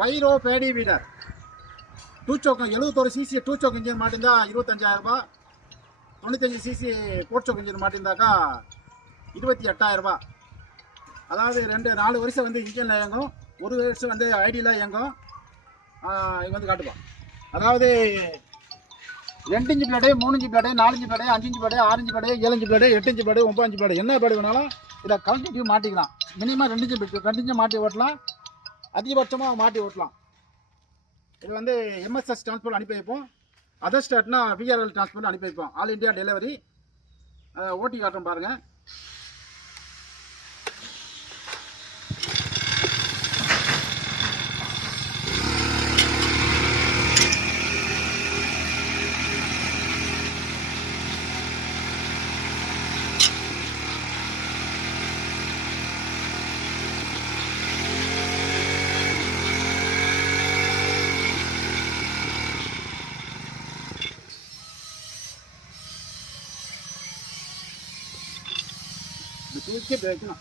பைரோ paddy weeder two stroke 71 CC two stroke engine மாட்டிருந்தா 25,000 ரூபாய். 95 CC four stroke engine மாட்டிருந்தாக்கா 28,000 ரூபாய். அதாவது 4 வருஷம் வந்து இன்ஜினில் இயங்கும், 1 வருஷம் வந்து ஐடியில் இயங்கும். இது வந்து காட்டுப்போம். அதாவது 2 inch blade, 3 inch blade, 4 inch blade, 5 inch blade, 6 inch blade, 7 inch blade, 8 inch blade, 9 inch blade, என்ன பிளேடு வேணாலும் இதை கலெக்டிவ் மாட்டிக்கலாம். மினிமம் 2 இன்ச்சு மாட்டி ஓட்டலாம், அதிகபட்சமாக மாட்டி ஓட்டலாம். இது வந்து எம்எஸ்எஸ் டிரான்ஸ்போர்ட் அனுப்பி வைப்போம். அதர் ஸ்டேட்னா விஆர்எல் டிரான்ஸ்போர்ட் அனுப்பி வைப்போம். All India delivery. ஓட்டி காட்டுறோம் பாருங்கள். தூக்கி வைக்கணும்.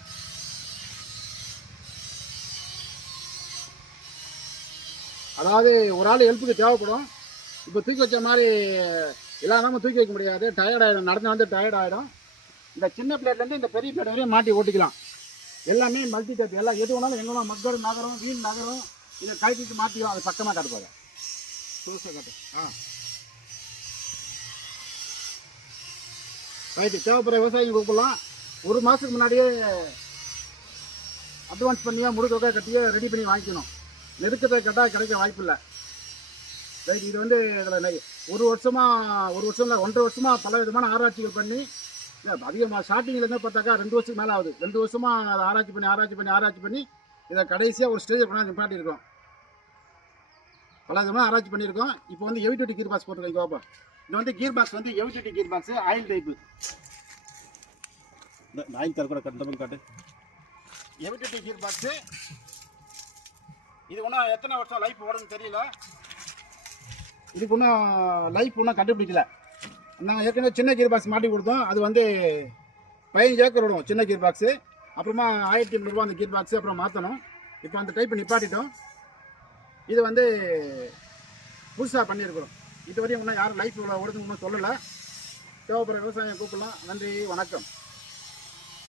அதாவது ஒரு ஆள் ஹெல்ப்புக்கு தேவைப்படும். இப்போ தூக்கி வச்ச மாதிரி இல்லாமல் தூக்கி வைக்க முடியாது, டயர்ட் ஆகிடும், நடந்து வந்து டயர்ட் ஆகிடும். இந்த சின்ன பிளேட்லேருந்து இந்த பெரிய பிளேட் வரையும் மாட்டி ஓட்டிக்கலாம். எல்லாமே மல்டி டைப், எல்லாம் எது வேணாலும் எங்கே வேணாலும் மக்கள் நகரம் வீண் நகரம் இதை கழட்டிட்டு மாற்றிக்கலாம். அது பக்கமாக காட்டுப்பாங்க. புதுசாக காட்டு. ரைட்டு. தேவைப்படுற விவசாயிங்க கூப்பிடலாம். 1 மாதத்துக்கு முன்னாடியே அட்வான்ஸ் பண்ணியா முழுக்க கட்டியே ரெடி பண்ணி வாங்கிக்கணும். நெருக்கத்தை கட்டால் கிடைக்க வாய்ப்பு இல்லை. ரைட். இது வந்து இதில் 1 வருஷம் இல்லை 1.5 வருஷமாக பல விதமான ஆராய்ச்சிகள் பண்ணி அதிகமாக ஸ்டார்டிங்லேருந்து பார்த்தாக்கா 2 வருஷத்துக்கு மேலே ஆகுது. 2 வருஷமாக அதை ஆராய்ச்சி பண்ணி இதை கடைசியாக ஒரு ஸ்டேஜை கொண்டாந்து நிப்பாட்டியிருக்கோம். பல விதமாக ஆராய்ச்சி பண்ணியிருக்கோம். இப்போ வந்து ஹெவி டியூட்டி கீர் பாக்ஸ் போட்டிருக்கோம். பாப்பா, இது வந்து கீர் பாக்ஸ் வந்து heavy duty gear box, oil type. Oil தர கூட காட்டு. Heavy duty gear box. இது ஒன்றும் எத்தனை வருஷம் லைஃப் ஓடுன்னு தெரியல. இதுக்கு ஒன்றும் லைஃப் ஒன்றும் கண்டுபிடிக்கல. நாங்கள் ஏற்கனவே சின்ன கீர் பாக்ஸ் மாட்டி கொடுத்தோம். அது வந்து 15 ஏக்கர் விடும் சின்ன கீர் பாக்ஸு. அப்புறமா 1,800 ரூபா அந்த கீர் பாக்ஸு அப்புறம் மாற்றணும். இப்போ அந்த டைப் நிப்பாட்டிட்டோம். இது வந்து புதுசாக பண்ணியிருக்கிறோம். இதுவரையும் இன்னும் யாரும் லைஃப் ஓடுறதுன்னு ஒன்றும் சொல்லலை. தேவைப்படுற விவசாயம் கூப்பிடலாம். நன்றி, வணக்கம்.